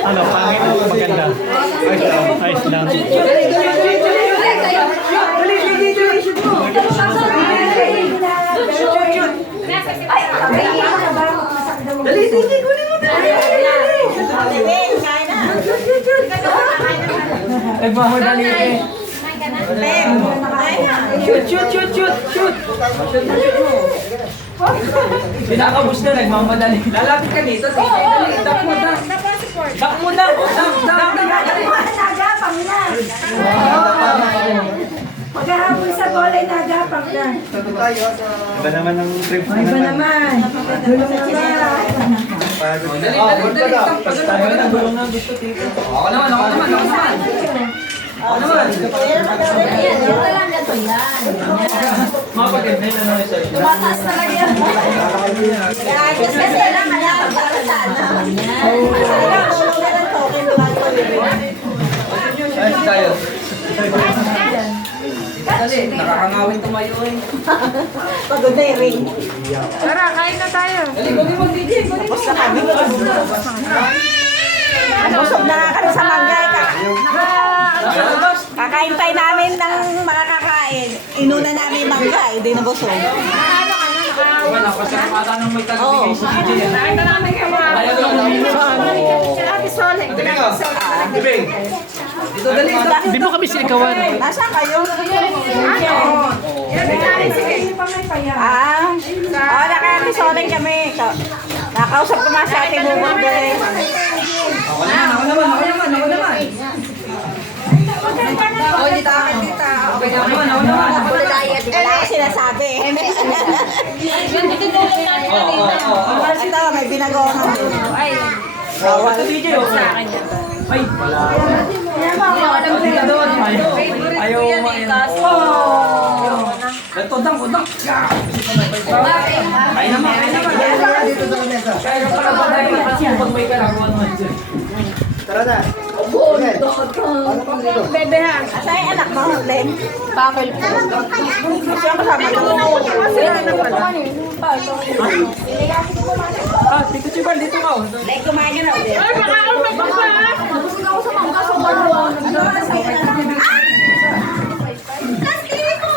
Ano, pangit o maganda? Ayos lang. Nagmamadali eh. Shoot! Pinakabus na, nagmamadali. Lalapit ka dito. Dak mo. Maghahabol sa bola, nagapang na. Iba naman ang trip na Iba naman. Gulong naman. Tayo na, gulong na gusto dito. Ako naman. Ito lang ganito yan. Mga pag-event na naman sa'yo. Tumataas talaga yan. Kasi lang malapad para sa ano. Ay, tayo. Dali, nakakangawin tumayo eh. Pagod na yung ring. Tara, kain na tayo. Dali, kunin DJ. Tapos na kami. Busog na nga kami sa manggay ka. Kakaintay namin ng mga kakain. Inuna namin manggay, hindi na busog. Wala, pasalamatan ng may tagbigay si DJ. Kain na namin kayo mga. Ayaw lang namin. Ate Sole. Dibing. Dito, dali. Di mo kami sinikawan. Nasaan kayo? Nakapisolan kami. Nakausap ko mga sa ating bubong dali. Ako naman. Oh, dito akin dito. Okay naman. Wala ko sinasabi. Ito, may binagongan din. Ay, Bawal. DJ, sa akin yan. Ay, wala. Ayaw mo yan. Todang. Ay naman. Kaya pala ba tayo kasi pag may kalaguan mo dyan. Tara na. bebe ha. Asa yung anak mo, Len? Bakal po. Siya kasama ko. Dito si Bar, dito ka. Len, kumain ka na ulit. Ay, makakausap ko pa. Busog ako sa mangga sa dalawa.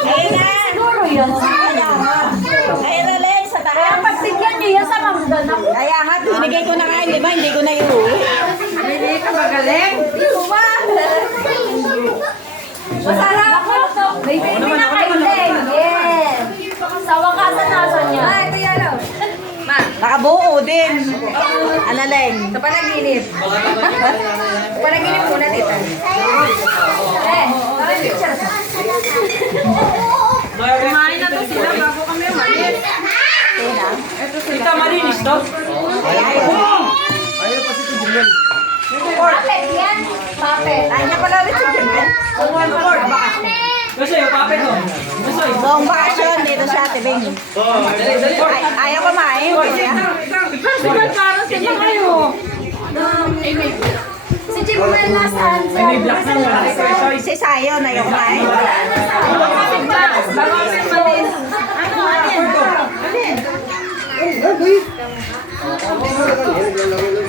Ayun na. Siguro yan. Ayun na, Len, sa taas. Pagbigyan niyo yan sa mangga na. Kaya nga, binigay ko na nga, di ba? Hindi ko na iuwi. Hindi ka magaling. Masarap mo to. May baby na kayo. Yes. Sa wakasan nasan niya? Ay, ito yan. Nakabuo din. Ano, Len? Sa panaginip. Panaginip muna, tita. Picture. Kumain na to sila bago kami umalis. Kita malinis to? Ayaw pa si Tubungan. Papet yan. Papet. Ay, na pala rin si Jimmy. Kasi yung papel to. Buong bakasyon dito sa Tibing. Ayaw kumain. Diba parang sila kayo? Si Jimwell nasaan? May black na wala. Si Sayon, ayaw kumain. Bago kami umalis.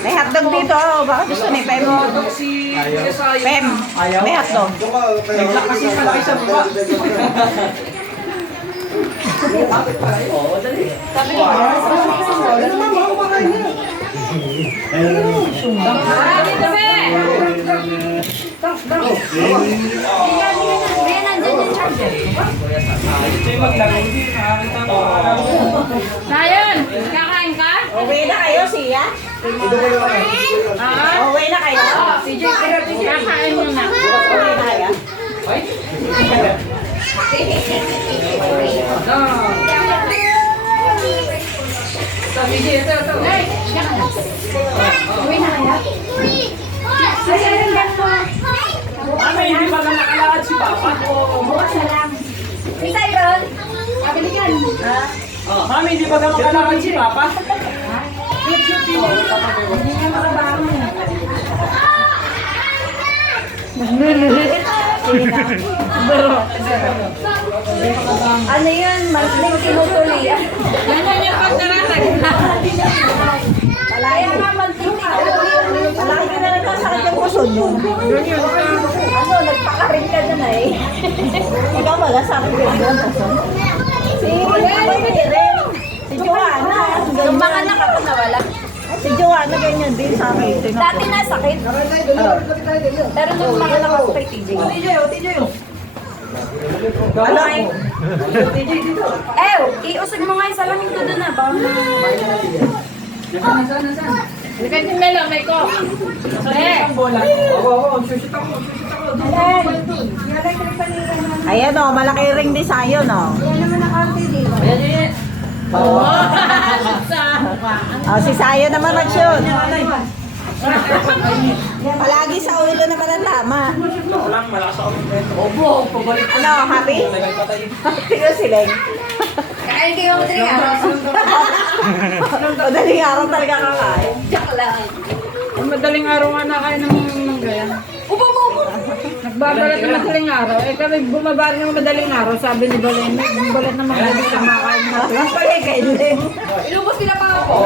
May hotdog dito. Oh. Baka gusto ni Pem. Pem. May hotdog. Kasi malaki sa baba. Marami kami! May nandyan yung charger. Ito yung maglaro. Nakakita ko. Sayon, kakain ka? Uwi na kayo, siya? Uwi na kayo? Kakain mo na. Uwi na kayo? Uwi na kaya? Mami, hindi pa lang nakalakad si Papa. Bukas na lang. Si Tyron, pabili ka. Mami, hindi pa lang nakalakad si Papa. Ano yun? Monthly tinutuloy. Yan yung pagdarasag. Kaya nga mantik-tik ako yun. Malaki ka na nagkasakit yung puso nyo. Ano, nagpakarin ka dyan eh. Ikaw ba, nasakit ko yung puso? Si Joanna. Yung mga anak ako nawala. Si Joanna ganyan din sa akin. Dati nasakit. Pero nung mga anak ako kay TJ. Ano? Iusog mo nga yung salamin ko doon na. Baka Ayan o, malaki ring design yun o. Oh, si Sayo naman mag-shoot. Palagi sa ulo naman ang tama. Ano, happy? Tingnan si Leng. Kain kayo madaling araw. Madaling araw talaga kakain. Joke lang. Ang madaling araw nga na kayo ng ganyan. Upo. Nagbabalat ng madaling araw. Eh kami bumaba ng madaling araw. Sabi ni Balen, nagbalat ng madaling kumakain. Ang pagay kay Leng. Ilubos sila pa ako.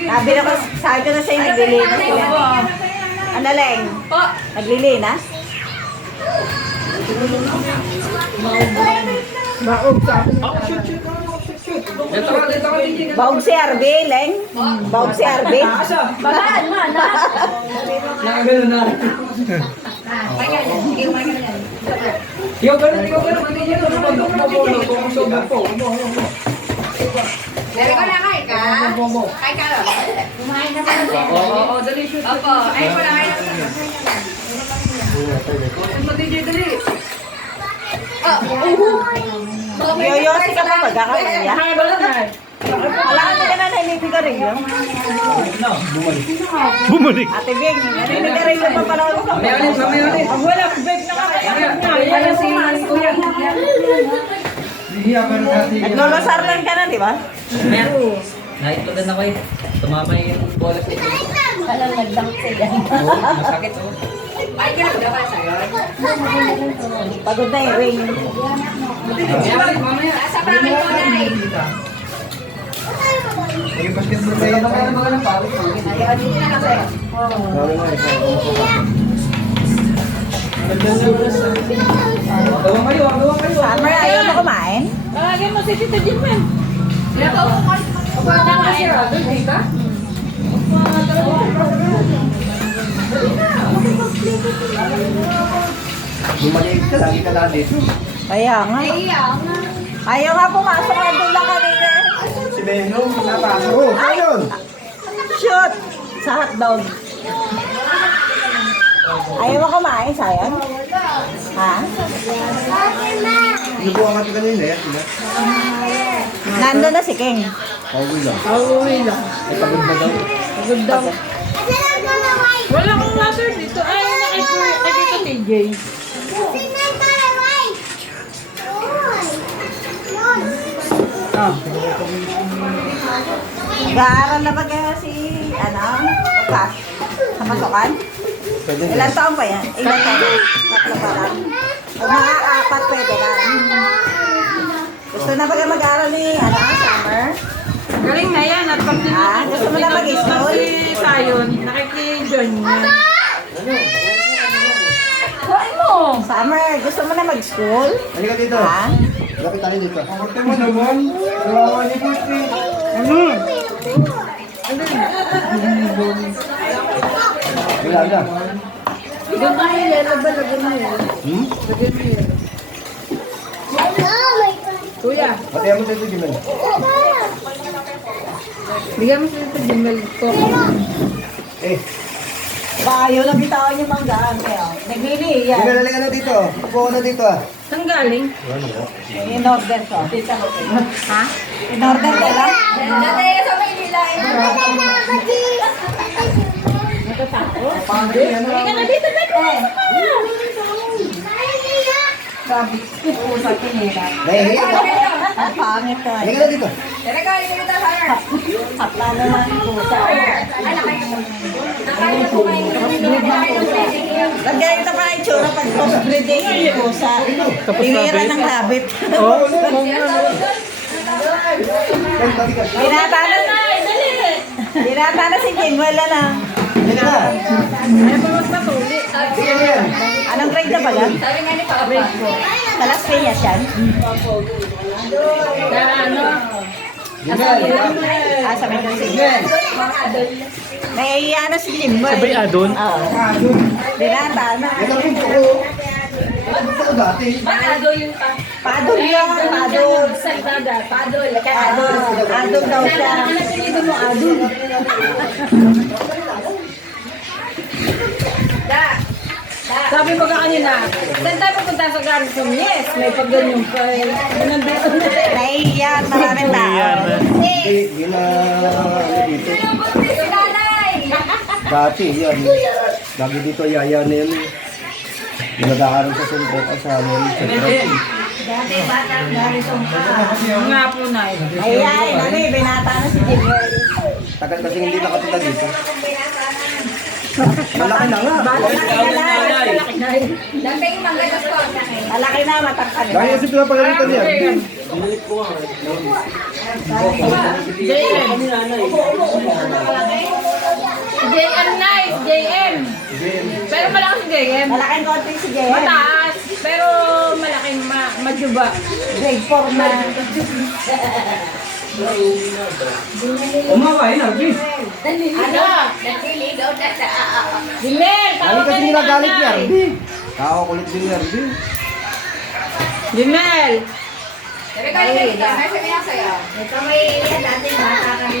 Sabi na ko, sabi ko na sa'yo, naglili na sila. Ano, Leng? Po. Naglili na? Baog sa akin. Baog si RB, Leng? Baog si RB? Bagaan mo, anak. Nakagano na. Pahinga yan. Sige, pahinga yan. Ikaw ganun. Hindi niya ganun. Kung sobrang po. Dari ko na kain ka? Kain ka lang. Kumain na pala. Oo, dali shoot. Opo. Ayun ko na kain. Yoyosi ka pa magkakaya? Wala ka na naninig ka rin yun. Bumalik. Ate Bing, naninig ka rin yun pa pala ako. Mamaya. Wala, break na kami. Ayan si Kuya. Hihiya pa rin natin. Naglolosar lang ka na, di ba? Naito din ako eh. Tumama yung bola sa ito. Walang nagdamot sa yan. Masakit oh. Ay, kaya dapat sa'yo. Pagod na yung ring. Nasa pramin ko na eh. Yung basketball na yun. Ano ba ng pawis? Ayaw, hindi na kasi. Gawa kayo. Summer, ayaw mo kumain? Tawagin mo si Tito Jimman. Sila pa ako kain. Wala nga siya. Doon, di ka? Bumalik ka, lagi ka lang dito. Kaya nga. Iyaw. Ayaw nga pumasok na doon lang kanina. Si Benong, napasok. Oh, ayun. Shoot! Sa hotdog. Ayaw mo kumain, sayang? Ha? Inubuhan ka kanina eh. Nandun na si King. Pauwi lang. Pauwi lang. Ay, pagod ba daw? Pagod daw. Wala akong water dito. Ay, nakikita TJ. Nag-aaral na ba kaya si, Kat? Sa pasukan? Pwede na. Ilan taon pa yan? Ilan taon? Tatlo pa lang. O mga apat pwede na. Gusto na ba kayo mag-aaral ni, Summer? Galing na yan. At pag Gusto mo na mag-school? si Sayon, nakiki-join niya. Kuhain mo. Summer, gusto mo na mag-school? Halika dito. Ha? Lapit tayo dito. Ate mo naman. Kawawa ni Pusti. Wala na. Lagyan mo yung yellow ba? Lagyan mo yun. Lagyan mo yun. Kuya, Patayan mo dito, Jimel. bigyan mo siya ito Jimel ko. Eh, Bayo na bitawan yung manggaan kayo. Naglili yan. Jimel, halika na dito. Upo ka na dito ah. Saan galing? In order ko. Ha? In order ko lang. Dati sa Maynila. Bigyan na dito, Nahihiya ka. Ang pangit ka. Halika na dito. Dere ka, hindi kita sayang. Hatla na lang yung pusa. Ay, nakain mo. Nakain mo kayo. Lagyan ito pa yung tsura pag crossbreeding yung pusa. Tinira ng rabbit. Oh, kung ano. Ano? Balik ka. Binabalan na. Dali. Binata na si Jim, wala na. Sige na. Ay, pa magpatuli. Sige mo yan. Anong grade na ba lang? Sabi nga ni Papa. Sa Las Piñas yan? Na ano? Ah, sa Metro City. May ano si Jim, Sabay adon? Oo. Binata na. Yan ang punto ko. Ano gusto ko dati? Paado yung Padol yan, padol. Saltada. Padol. Adol. Adol daw siya. Ano pinito mo, Adol? Da. Sabi mo ka kanina, saan tayo pupunta sa Garrison? Yes, may pagganyan pa eh. Nandito na eh. Naiiyan, maraming tao. Hindi na ano dito. Si nanay. Dati yan. Lagi dito yaya na yan. Yung nag-aaral sa sentro sa amin. Sa traffic. Dati bata, Garrison pa. Nga po na eh. Ay, nani, binata na si Jim. Tagal kasi hindi nakatula dito. Malaki na nga. Dati yung manggalas ko. Malaki na, matangkad na. Dahil kasi pinapagalitan niya. JM. JM nice, JM. Pero malaki si JM. Malaking konti si Jim. Mataas, pero malaking majuba. Grade 4 na. Umaway na, please. Ano? Nagliligaw na sa Jimel, Lagi tawag ka kasi ni ginagalit niya. nanay. Tao kulit din niya. Jimel. Sabi ka rin dito. May sabi nga sa'yo. Ito may yan, dati bata kami.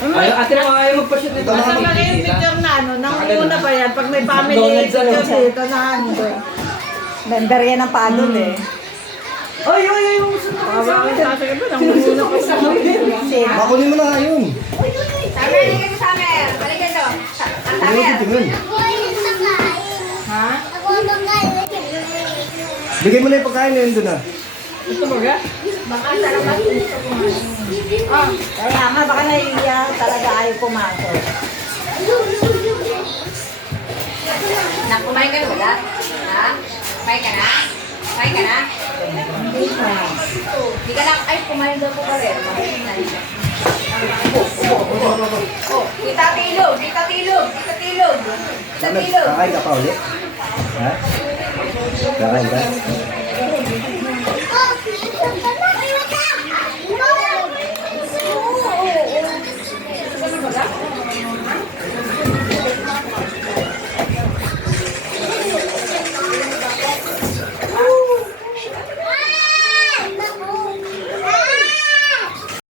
Ay, ate mo ayaw magpa-shoot nito. Masama na yung picture na ano, nangunguna pa yan. Pag may family picture dito na ano. Member yan ng padol eh. Ay, Pabawin sa akin ba? Nangunguna pa sa Makunin mo na nga yun. Sabi rin kayo sa amin. Balik ito. Hindi mo titingin. Ha? Bigay mo na yung pagkain na yun doon ah. Ito ba ga? Baka salamat. Kaya nga, baka naiiya talaga ayaw pumasok. Nak, kumain ka na ba? Ha? Kumain ka na? Kumain ka na? Hindi ka lang. Ay, kumain daw po pa rin. Oh, kita tilog. Kita tilog. Kita tilog. Kita Ano, tilog. kakain ka pa ulit? Ha? Kakain ka?